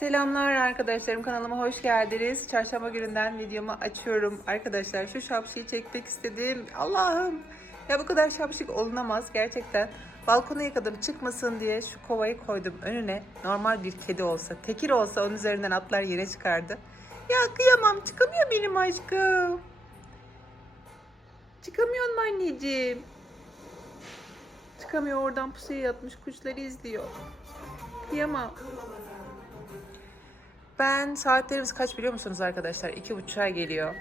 Selamlar arkadaşlarım kanalıma hoş geldiniz. Çarşamba gününden videomu açıyorum. Arkadaşlar şu şapşıyı çekmek istedim. Allah'ım ya bu kadar şapşık olunamaz gerçekten. Balkonu yıkadım çıkmasın diye şu kovayı koydum önüne. Normal bir kedi olsa, tekir olsa onun üzerinden atlar yere çıkardı. Ya kıyamam çıkamıyor benim aşkım. Çıkamıyor mu anneciğim? Çıkamıyor oradan pusuya yatmış kuşları izliyor. Kıyamam. Ben saatlerimiz kaç biliyor musunuz arkadaşlar? İki buçuğa geliyor.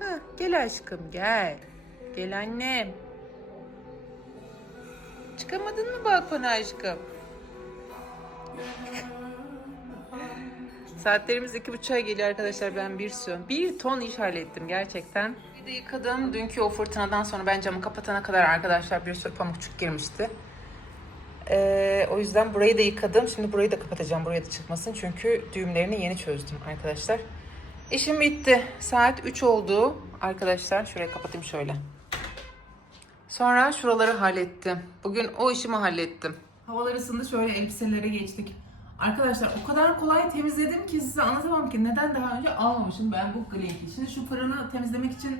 Heh, gel aşkım gel. Gel annem. Çıkamadın mı balkona aşkım? Saatlerimiz iki buçuğa geliyor arkadaşlar. Ben bir son, bir ton iş hallettim gerçekten. Bir de yıkadım. Dünkü o fırtınadan sonra ben camı kapatana kadar arkadaşlar bir sürü pamukçuk girmişti. Ee, o yüzden burayı da yıkadım. Şimdi burayı da kapatacağım. Buraya da çıkmasın. Çünkü düğümlerini yeni çözdüm arkadaşlar. İşim bitti. Saat 3 oldu arkadaşlar. Şurayı kapatayım şöyle. Sonra şuraları hallettim. Bugün o işimi hallettim. Havalar ısındı. Şöyle elbiselere geçtik. Arkadaşlar o kadar kolay temizledim ki size anlatamam ki neden daha önce almamışım ben bu Glenk'i. Şimdi şu fırını temizlemek için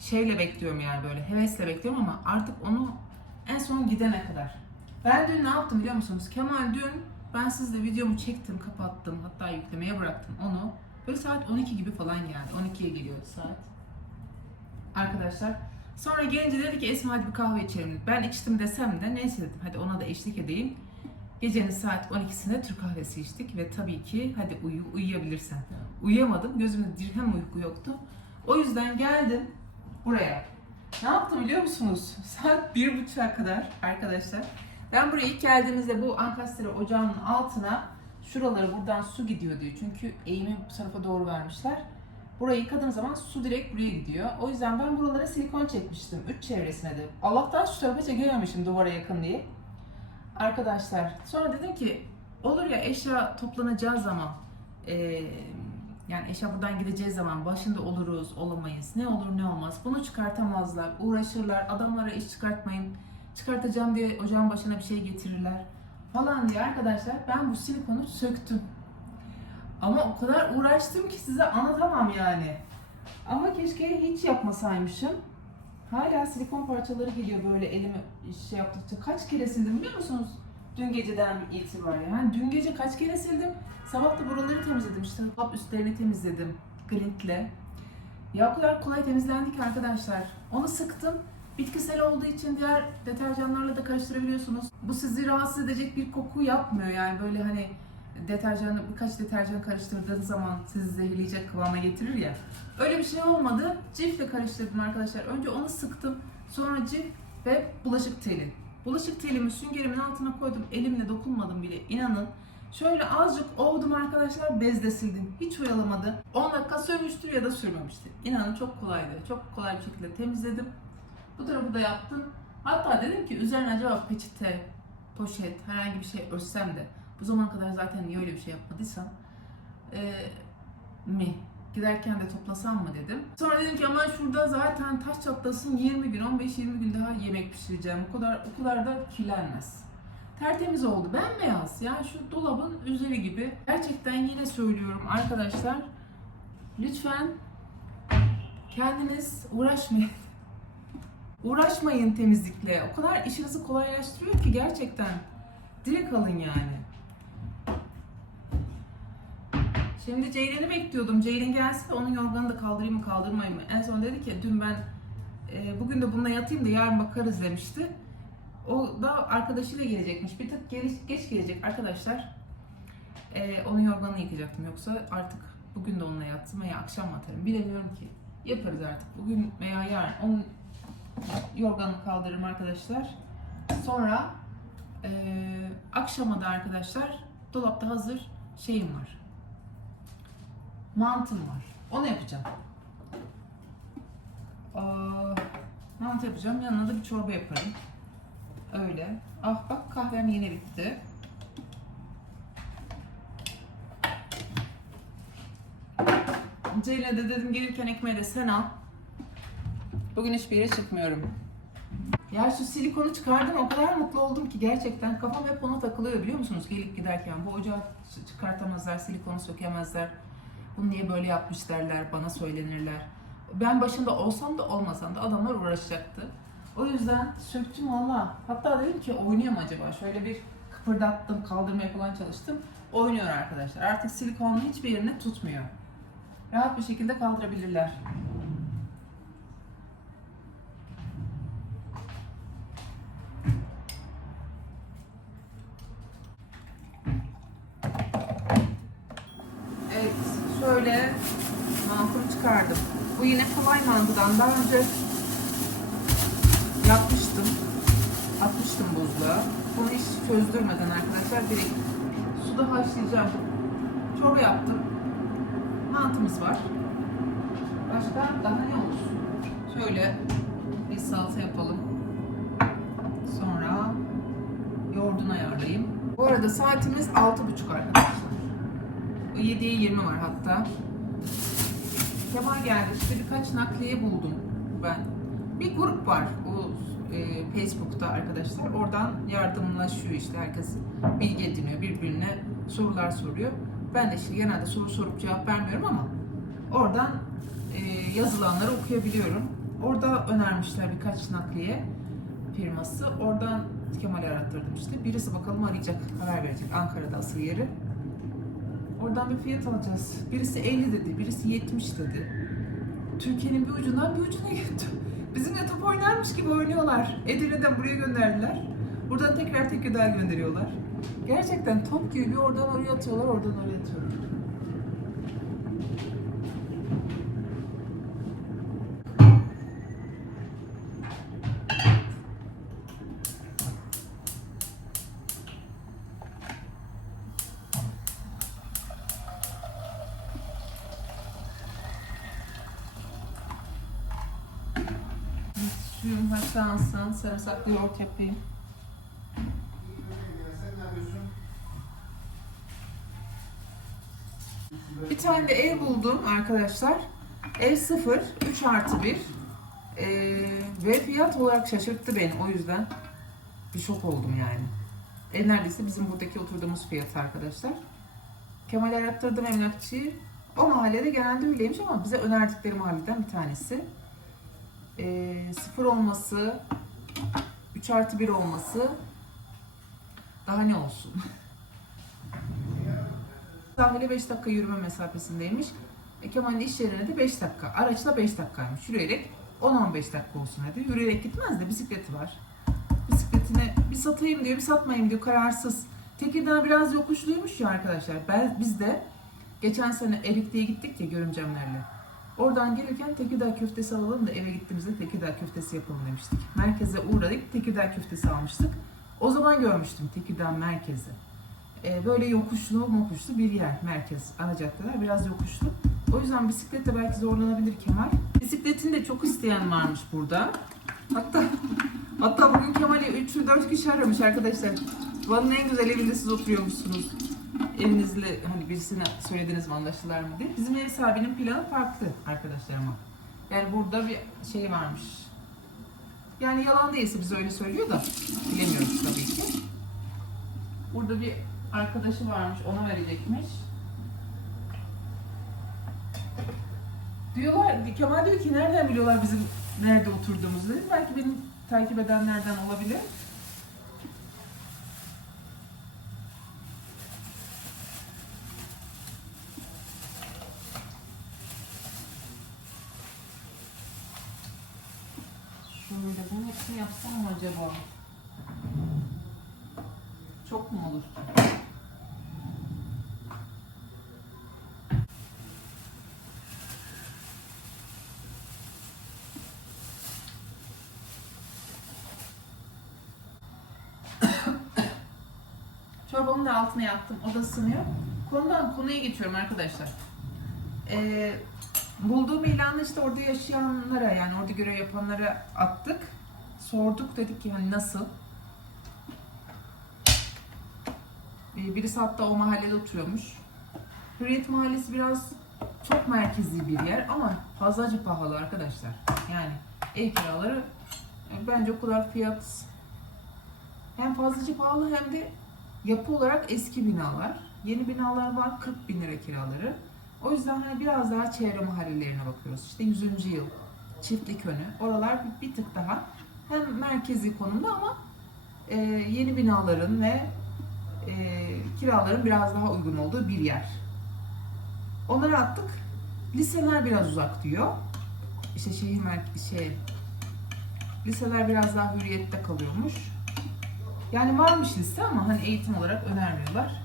şeyle bekliyorum yani böyle hevesle bekliyorum ama artık onu en son gidene kadar. Ben dün ne yaptım biliyor musunuz? Kemal dün ben sizle videomu çektim, kapattım. Hatta yüklemeye bıraktım onu. Böyle saat 12 gibi falan geldi. 12'ye geliyordu saat. Arkadaşlar. Sonra gelince dedi ki Esma hadi bir kahve içelim. Ben içtim desem de neyse dedim. Hadi ona da eşlik edeyim. Gecenin saat 12'sinde Türk kahvesi içtik ve tabii ki hadi uyu, uyuyabilirsen. Uyuyamadım. Gözümde dirhem uyku yoktu. O yüzden geldim buraya. Ne yaptım biliyor musunuz? Saat bir buçuğa kadar arkadaşlar. Ben buraya ilk geldiğimizde bu ankastre ocağının altına şuraları buradan su gidiyor diyor. Çünkü eğimi bu tarafa doğru vermişler. Burayı yıkadığım zaman su direkt buraya gidiyor. O yüzden ben buralara silikon çekmiştim. Üç çevresine de. Allah'tan şu tarafa çekememişim duvara yakın diye. Arkadaşlar sonra dedim ki olur ya eşya toplanacağı zaman eee, yani eşya buradan gideceği zaman başında oluruz olamayız ne olur ne olmaz bunu çıkartamazlar uğraşırlar adamlara iş çıkartmayın çıkartacağım diye ocağın başına bir şey getirirler falan diye arkadaşlar ben bu silikonu söktüm. Ama o kadar uğraştım ki size anlatamam yani. Ama keşke hiç yapmasaymışım. Hala silikon parçaları geliyor böyle elimi şey yaptıkça. Kaç kere sildim biliyor musunuz? Dün geceden itibaren. Yani dün gece kaç kere sildim? Sabah da buraları temizledim. İşte hap üstlerini temizledim. Glintle. Ya o kadar kolay temizlendi ki arkadaşlar. Onu sıktım. Bitkisel olduğu için diğer deterjanlarla da karıştırabiliyorsunuz. Bu sizi rahatsız edecek bir koku yapmıyor yani böyle hani deterjanı birkaç deterjan karıştırdığınız zaman sizi zehirleyecek kıvama getirir ya. Öyle bir şey olmadı. Cifle karıştırdım arkadaşlar. Önce onu sıktım. Sonra cif ve bulaşık teli. Bulaşık telimi süngerimin altına koydum. Elimle dokunmadım bile. İnanın. Şöyle azıcık ovdum arkadaşlar. Bezle sildim. Hiç oyalamadı. 10 dakika sürmüştür ya da sürmemiştir. İnanın çok kolaydı. Çok kolay bir şekilde temizledim. Bu tarafı da yaptım. Hatta dedim ki üzerine acaba peçete, poşet, herhangi bir şey örsem de bu zamana kadar zaten niye öyle bir şey yapmadıysam eee, mi? Giderken de toplasam mı dedim. Sonra dedim ki ama şurada zaten taş çatlasın 20 gün, 15-20 gün daha yemek pişireceğim. O kadar o kadar da kirlenmez. Tertemiz oldu. Bembeyaz. Yani şu dolabın üzeri gibi. Gerçekten yine söylüyorum arkadaşlar. Lütfen kendiniz uğraşmayın. Uğraşmayın temizlikle. O kadar işinizi kolaylaştırıyor ki gerçekten. Direkt alın yani. Şimdi Ceylin'i bekliyordum. Ceylin gelsin de onun yorganını da kaldırayım mı kaldırmayayım mı? En son dedi ki dün ben e, bugün de bununla yatayım da yarın bakarız demişti. O da arkadaşıyla gelecekmiş. Bir tık geç, geç gelecek arkadaşlar. E, onun yorganını yıkacaktım. Yoksa artık bugün de onunla yattım veya akşam atarım bilemiyorum ki. Yaparız artık. Bugün veya yarın onun yorganını kaldırırım arkadaşlar. Sonra e, akşama da arkadaşlar dolapta hazır şeyim var. Mantım var. Onu yapacağım. Aa, mantı yapacağım. Yanına da bir çorba yaparım. Öyle. Ah bak kahvem yine bitti. Ceyla de dedim gelirken ekmeği de sen al. Bugün hiçbir yere çıkmıyorum. Ya şu silikonu çıkardım o kadar mutlu oldum ki gerçekten kafam hep ona takılıyor biliyor musunuz? Gelip giderken bu ocağı çıkartamazlar silikonu sökemezler bunu niye böyle yapmış? derler bana söylenirler. Ben başında olsam da olmasam da adamlar uğraşacaktı. O yüzden söktüm valla hatta dedim ki mu acaba? Şöyle bir kıpırdattım kaldırmaya falan çalıştım. Oynuyor arkadaşlar. Artık silikonun hiçbir yerini tutmuyor. Rahat bir şekilde kaldırabilirler Evet, şöyle mantımı çıkardım. Bu yine kolay mantıdan. Daha önce yapmıştım. Atmıştım buzluğa. Bunu hiç çözdürmeden arkadaşlar direkt suda haşlayacağım. Çorba yaptım. Mantımız var. Başka daha ne olsun? Şöyle bir salata yapalım. Sonra yoğurdunu ayarlayayım. Bu arada saatimiz 6.30 arkadaşlar. 7'ye 20 var hatta. Kemal geldi. İşte birkaç nakliye buldum ben. Bir grup var bu e, Facebook'ta arkadaşlar. Oradan yardımlaşıyor işte herkes bilgi ediniyor. Birbirine sorular soruyor. Ben de işte genelde soru sorup cevap vermiyorum ama oradan e, yazılanları okuyabiliyorum. Orada önermişler birkaç nakliye firması. Oradan Kemal'i arattırdım işte. Birisi bakalım arayacak, haber verecek. Ankara'da asıl yeri. Oradan bir fiyat alacağız. Birisi 50 dedi, birisi 70 dedi. Türkiye'nin bir ucundan bir ucuna gitti. Bizimle top oynarmış gibi oynuyorlar. Edirne'den buraya gönderdiler. Buradan tekrar Tekirdağ'a gönderiyorlar. Gerçekten top gibi bir oradan oraya atıyorlar, oradan oraya atıyorlar. Sarımsaklı yoğurt yapayım. Bir tane de ev buldum arkadaşlar. Ev 0, 3 artı 1. Ee, ve fiyat olarak şaşırttı beni o yüzden. Bir şok oldum yani. Ev neredeyse bizim buradaki oturduğumuz fiyat arkadaşlar. Kemal arattırdım emlakçıyı. O mahallede genelde öyleymiş ama bize önerdikleri mahalleden bir tanesi. Ee, sıfır olması, 3 artı 1 olması daha ne olsun? Sahile 5 dakika yürüme mesafesindeymiş. E, Kemal'in iş yerine de 5 dakika. Araçla 5 dakikaymış. Yürüyerek 10-15 dakika olsun hadi. Yürüyerek gitmez de bisikleti var. Bisikletini bir satayım diyor, bir satmayayım diyor kararsız. Tekirdağ biraz yokuşluymuş ya arkadaşlar. Ben, biz de geçen sene Erikli'ye gittik ya görümcemlerle. Oradan gelirken Tekirdağ köftesi alalım da eve gittiğimizde Tekirdağ köftesi yapalım demiştik. Merkeze uğradık, Tekirdağ köftesi almıştık. O zaman görmüştüm Tekirdağ merkezi. Ee, böyle yokuşlu mokuşlu bir yer merkez ana biraz yokuşlu. O yüzden bisikletle belki zorlanabilir Kemal. Bisikletini de çok isteyen varmış burada. Hatta hatta bugün Kemal'i 3-4 kişi aramış arkadaşlar. Van'ın en güzel evinde siz oturuyormuşsunuz. Evinizle hani birisine söylediniz mi anlaştılar mı diye. Bizim ev sahibinin planı farklı arkadaşlar ama. Yani burada bir şey varmış. Yani yalan değilse bize öyle söylüyor da bilemiyoruz tabii ki. Burada bir arkadaşı varmış, ona verecekmiş. Diyorlar, Kemal diyor ki nereden biliyorlar bizim nerede oturduğumuzu dedim. Belki benim takip edenlerden olabilir. Şöyle bunun hepsini yapsam mı acaba? Çok mu olur? Çorbamın da altına yaktım. O da ısınıyor. Konudan konuya geçiyorum arkadaşlar. Ee, bulduğum ilanı işte orada yaşayanlara yani orada görev yapanlara attık. Sorduk dedik ki hani nasıl? Ee, birisi hatta o mahallede oturuyormuş. Hürriyet Mahallesi biraz çok merkezi bir yer ama fazlaca pahalı arkadaşlar. Yani ev kiraları E, Bence o kadar fiyat hem fazlaca pahalı hem de yapı olarak eski binalar. Yeni binalar var 40 bin lira kiraları. O yüzden hani biraz daha çevre mahallelerine bakıyoruz. İşte 100. yıl, Çiftlik önü. Oralar bir, bir tık daha hem merkezi konumda ama e, yeni binaların ve e, kiraların biraz daha uygun olduğu bir yer. Onları attık. Liseler biraz uzak diyor. İşte şehir merkezi şey liseler biraz daha hürriyette kalıyormuş. Yani varmış liste ama hani eğitim olarak önermiyorlar.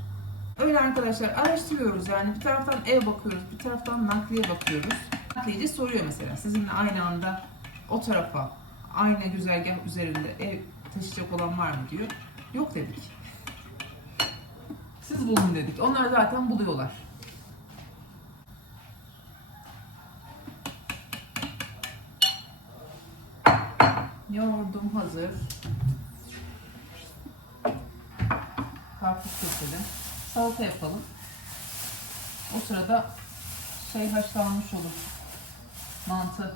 Öyle arkadaşlar araştırıyoruz yani bir taraftan ev bakıyoruz, bir taraftan nakliye bakıyoruz. Nakliyeci soruyor mesela sizinle aynı anda o tarafa aynı güzergah üzerinde ev taşıyacak olan var mı diyor. Yok dedik. Siz bulun dedik. Onlar zaten buluyorlar. Yoğurdum hazır. Karpuz keselim. Salata yapalım. O sırada şey haşlanmış olur. Mantı.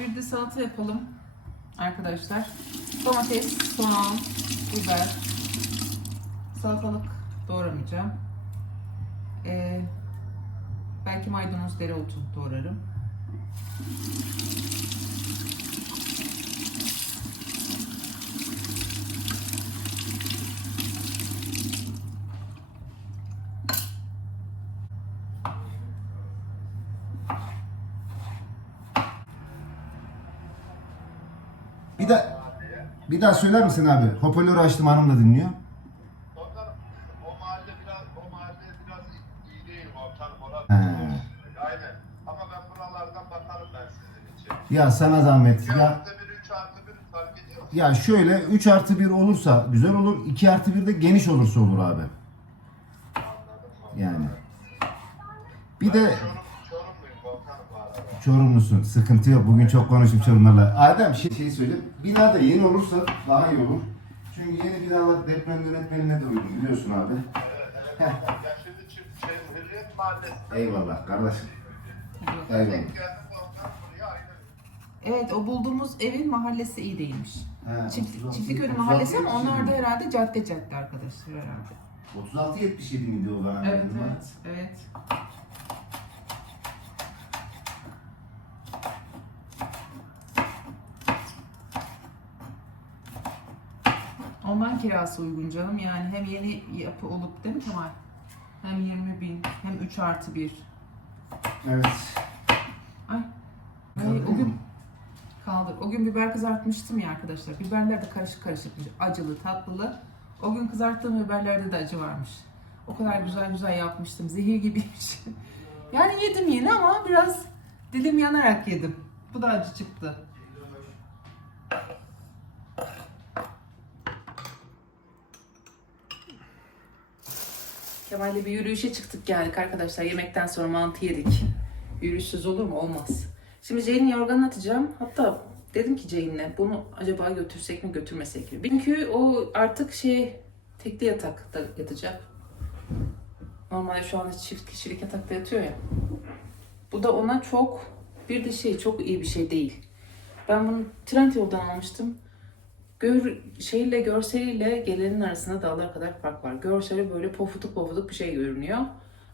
Bir de salata yapalım arkadaşlar. Domates, soğan, biber, salatalık doğramayacağım. Ee, belki maydanoz, dereotu doğrarım. Bir de bir daha söyler misin abi? Hoparlörü açtım hanım da dinliyor. Komutanım o mahalle biraz o mahalle biraz iyi değil komutanım orası. He. Aynen. Ama ben buralardan bakarım ben sizin için. Ya sana zahmet. 2 Ya artı 1, 3 artı 1 fark ediyor musun? ya şöyle 3 artı 1 olursa güzel olur. 2 artı 1 de geniş olursa olur abi. Yani. Bir de Çorum, Çorumlusun. Sıkıntı yok. Bugün çok konuştum Çorumlarla. Adem şey, şey söyle. Bina da yeni olursa daha iyi olur. Çünkü yeni binalar deprem yönetmeliğine de uygun biliyorsun abi. Eyvallah kardeşim. Eyvallah. Evet o bulduğumuz evin mahallesi iyi değilmiş. He, Çift, 36, çiftlik önü 36, mahallesi ama onlar da 77. herhalde cadde cadde arkadaşlar herhalde. 36 77 miydi o bana? Evet evet evet. Ondan kirası uygun canım yani hem yeni yapı olup değil mi Kemal? Hem 20 bin hem 3 artı 1. Evet. Ay. Ay o gün kaldır. O gün biber kızartmıştım ya arkadaşlar. Biberler de karışık karışıkmış. Acılı, tatlılı. O gün kızarttığım biberlerde de acı varmış. O kadar güzel güzel yapmıştım. Zehir gibiymiş. yani yedim yine ama biraz dilim yanarak yedim. Bu da acı çıktı. Kemal'le bir yürüyüşe çıktık geldik arkadaşlar. Yemekten sonra mantı yedik. Yürüyüşsüz olur mu? Olmaz. Şimdi Ceylin'in yorganını atacağım. Hatta dedim ki Ceylin'e bunu acaba götürsek mi götürmesek mi? Çünkü o artık şey tekli yatakta yatacak. Normalde şu anda çift kişilik yatakta yatıyor ya. Bu da ona çok bir de şey çok iyi bir şey değil. Ben bunu Trendyol'dan almıştım. Gör, şeyle görseliyle gelenin arasında dağlar kadar fark var. Görseli böyle pofuduk pofuduk bir şey görünüyor.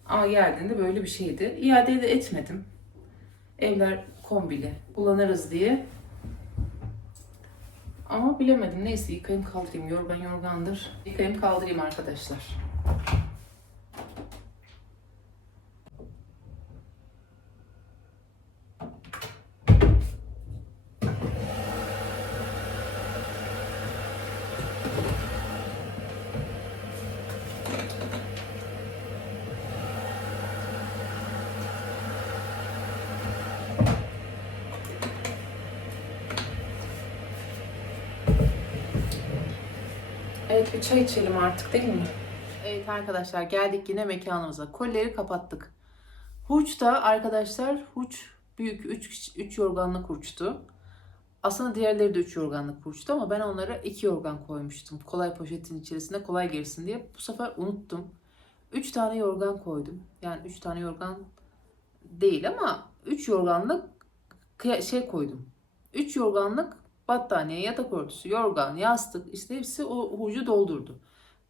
Ama geldiğinde böyle bir şeydi. İade de etmedim. Evler kombili kullanırız diye. Ama bilemedim. Neyse yıkayayım kaldırayım. Yorgan yorgandır. Yıkayayım kaldırayım arkadaşlar. Evet bir çay içelim artık değil mi? Evet arkadaşlar geldik yine mekanımıza. Kolleri kapattık. Huç da arkadaşlar huç büyük 3 3 yorganlık huçtu. Aslında diğerleri de 3 yorganlık huçtu ama ben onlara 2 yorgan koymuştum. Kolay poşetin içerisinde kolay girsin diye. Bu sefer unuttum. 3 tane yorgan koydum. Yani 3 tane yorgan değil ama 3 yorganlık şey koydum. 3 yorganlık battaniye, yatak örtüsü, yorgan, yastık işte hepsi o hucu doldurdu.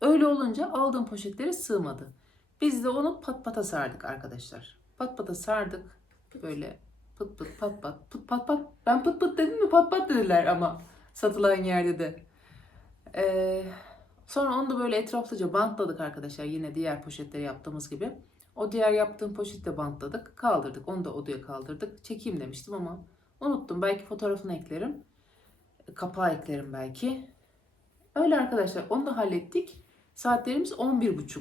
Öyle olunca aldığım poşetlere sığmadı. Biz de onu pat pata sardık arkadaşlar. Pat pata sardık. Böyle pıt pıt pat pat pıt pat pat. Ben pıt pıt dedim mi pat pat dediler ama satılan yerde de. Ee, sonra onu da böyle etraflıca bantladık arkadaşlar. Yine diğer poşetleri yaptığımız gibi. O diğer yaptığım poşeti de bantladık. Kaldırdık. Onu da odaya kaldırdık. Çekeyim demiştim ama unuttum. Belki fotoğrafını eklerim. Kapağı eklerim belki. Öyle arkadaşlar. Onu da hallettik. Saatlerimiz 11.30.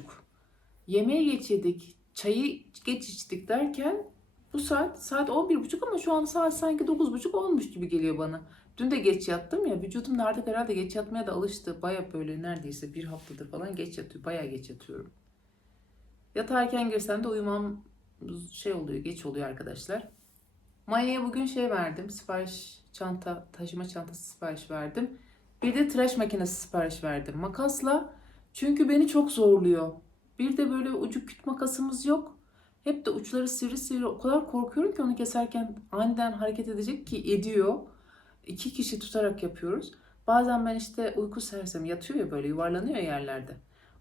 Yemeğe geç yedik. Çayı geç içtik derken bu saat saat 11.30 ama şu an saat sanki 9.30 olmuş gibi geliyor bana. Dün de geç yattım ya. Vücudum artık herhalde geç yatmaya da alıştı. Baya böyle neredeyse bir haftadır falan geç yatıyor. Baya geç yatıyorum. Yatağa erken girsem de uyumam şey oluyor, geç oluyor arkadaşlar. Maya'ya bugün şey verdim. Sipariş çanta, taşıma çantası sipariş verdim. Bir de tıraş makinesi sipariş verdim. Makasla. Çünkü beni çok zorluyor. Bir de böyle ucu küt makasımız yok. Hep de uçları sivri sivri. O kadar korkuyorum ki onu keserken aniden hareket edecek ki ediyor. İki kişi tutarak yapıyoruz. Bazen ben işte uyku sersemi yatıyor ya böyle yuvarlanıyor yerlerde.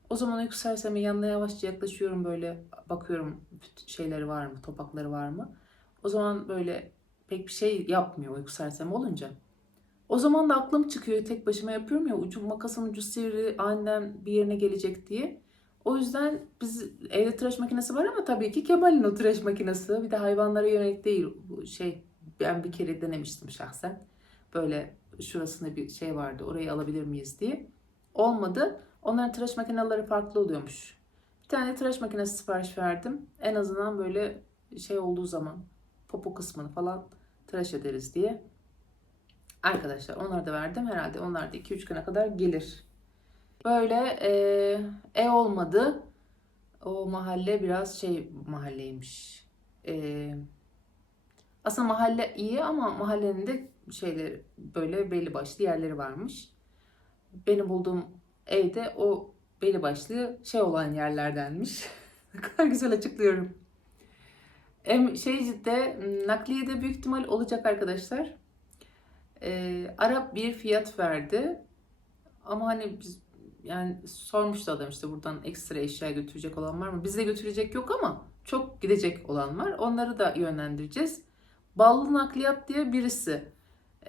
O zaman uyku sersemi yanına yavaşça yaklaşıyorum böyle bakıyorum şeyleri var mı, topakları var mı. O zaman böyle pek bir şey yapmıyor uyku sersemi olunca. O zaman da aklım çıkıyor tek başıma yapıyorum ya ucu makasın ucu sivri aniden bir yerine gelecek diye. O yüzden biz evde tıraş makinesi var ama tabii ki Kemal'in o tıraş makinesi. Bir de hayvanlara yönelik değil. Bu şey ben bir kere denemiştim şahsen. Böyle şurasında bir şey vardı orayı alabilir miyiz diye. Olmadı. Onların tıraş makineleri farklı oluyormuş. Bir tane tıraş makinesi sipariş verdim. En azından böyle şey olduğu zaman popo kısmını falan tıraş ederiz diye. Arkadaşlar onları da verdim. Herhalde onlar da 2-3 güne kadar gelir. Böyle e, ev olmadı. O mahalle biraz şey mahalleymiş. E, aslında mahalle iyi ama mahallenin de şeyleri böyle belli başlı yerleri varmış. Benim bulduğum evde o belli başlı şey olan yerlerdenmiş. ne kadar güzel açıklıyorum. Şeyde nakliyede büyük ihtimal olacak arkadaşlar. Ee, Arap bir fiyat verdi. Ama hani biz yani sormuştu adam işte buradan ekstra eşya götürecek olan var mı? Bize götürecek yok ama çok gidecek olan var. Onları da yönlendireceğiz. Ballı nakliyat diye birisi.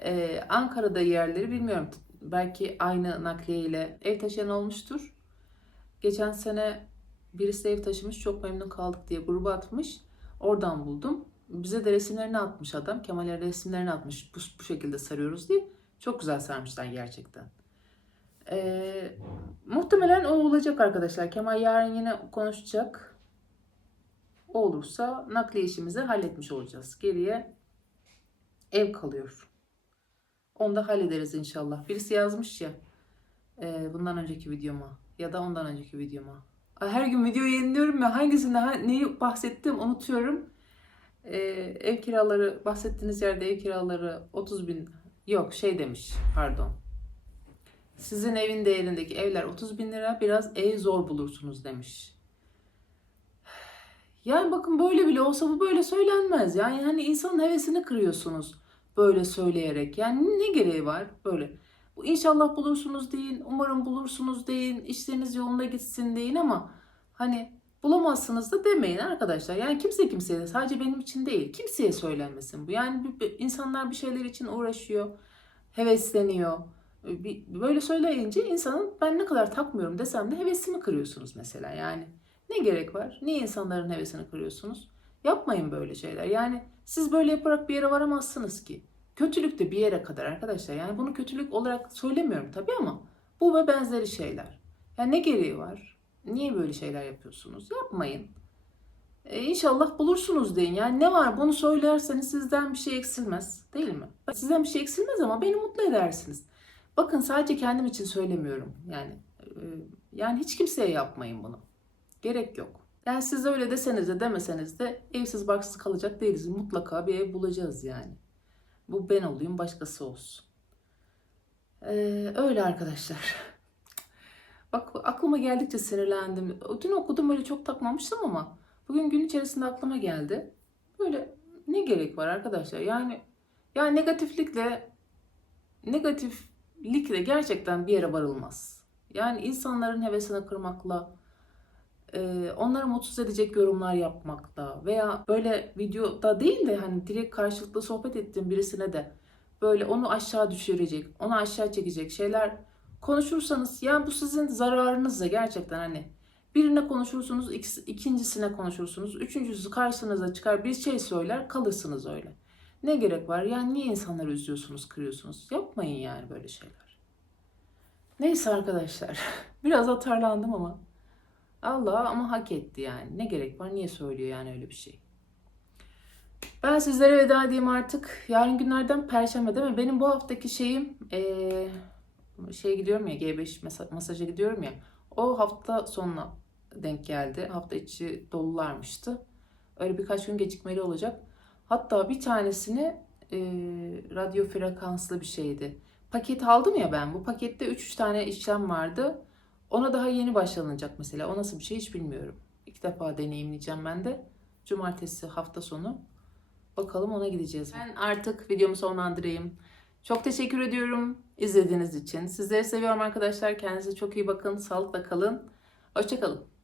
Ee, Ankara'da yerleri bilmiyorum. Belki aynı nakliye ile ev taşıyan olmuştur. Geçen sene birisi ev taşımış çok memnun kaldık diye gruba atmış. Oradan buldum. Bize de resimlerini atmış adam. Kemal'e resimlerini atmış. Bu, bu şekilde sarıyoruz diye. Çok güzel sarmışlar gerçekten. Ee, muhtemelen o olacak arkadaşlar. Kemal yarın yine konuşacak. O olursa nakliye işimizi halletmiş olacağız. Geriye ev kalıyor. Onu da hallederiz inşallah. Birisi yazmış ya e, bundan önceki videoma ya da ondan önceki videoma. Her gün video yayınlıyorum ya hangisinde ha- neyi bahsettim unutuyorum. E, ev kiraları bahsettiğiniz yerde ev kiraları 30 bin yok şey demiş pardon. Sizin evin değerindeki evler 30 bin lira biraz ev zor bulursunuz demiş. Yani bakın böyle bile olsa bu böyle söylenmez. Yani hani insanın hevesini kırıyorsunuz böyle söyleyerek. Yani ne gereği var böyle? İnşallah bulursunuz deyin, umarım bulursunuz deyin, işleriniz yolunda gitsin deyin ama hani bulamazsınız da demeyin arkadaşlar. Yani kimse kimseye sadece benim için değil, kimseye söylenmesin bu. Yani insanlar bir şeyler için uğraşıyor, hevesleniyor. Bir- Böyle söyleyince insanın ben ne kadar takmıyorum desem de hevesimi kırıyorsunuz mesela yani. Ne gerek var? Niye insanların hevesini kırıyorsunuz? Yapmayın böyle şeyler. Yani siz böyle yaparak bir yere varamazsınız ki. Kötülük de bir yere kadar arkadaşlar. Yani bunu kötülük olarak söylemiyorum tabii ama bu ve benzeri şeyler. Yani ne gereği var? Niye böyle şeyler yapıyorsunuz? Yapmayın. E, inşallah bulursunuz deyin. Yani ne var bunu söylerseniz sizden bir şey eksilmez. Değil mi? Sizden bir şey eksilmez ama beni mutlu edersiniz. Bakın sadece kendim için söylemiyorum. Yani e, yani hiç kimseye yapmayın bunu. Gerek yok. Yani siz öyle deseniz de demeseniz de evsiz barksız kalacak değiliz. Mutlaka bir ev bulacağız yani. Bu ben olayım başkası olsun. Ee, öyle arkadaşlar. Bak aklıma geldikçe sinirlendim. Dün okudum böyle çok takmamıştım ama bugün gün içerisinde aklıma geldi. Böyle ne gerek var arkadaşlar? Yani yani negatiflikle negatiflikle gerçekten bir yere varılmaz. Yani insanların hevesini kırmakla, e, onları mutsuz edecek yorumlar yapmakla veya böyle videoda değil de hani direkt karşılıklı sohbet ettiğim birisine de böyle onu aşağı düşürecek, onu aşağı çekecek şeyler konuşursanız yani bu sizin zararınızla gerçekten hani birine konuşursunuz, ikincisine konuşursunuz, üçüncüsü karşınıza çıkar bir şey söyler kalırsınız öyle. Ne gerek var? Yani niye insanları üzüyorsunuz, kırıyorsunuz? Yapmayın yani böyle şeyler. Neyse arkadaşlar. Biraz atarlandım ama. Allah ama hak etti yani. Ne gerek var? Niye söylüyor yani öyle bir şey? Ben sizlere veda edeyim artık. Yarın günlerden Perşembe değil mi? Benim bu haftaki şeyim eee şey gidiyorum ya G5 masa- masaja gidiyorum ya. O hafta sonuna denk geldi. Hafta içi dolularmıştı. Öyle birkaç gün gecikmeli olacak. Hatta bir tanesini eee radyo frekanslı bir şeydi. Paket aldım ya ben. Bu pakette 3 tane işlem vardı. Ona daha yeni başlanacak mesela. O nasıl bir şey hiç bilmiyorum. İlk defa deneyimleyeceğim ben de. Cumartesi hafta sonu. Bakalım ona gideceğiz. Ben artık videomu sonlandırayım. Çok teşekkür ediyorum izlediğiniz için. Sizleri seviyorum arkadaşlar. Kendinize çok iyi bakın. Sağlıkla kalın. Hoşçakalın.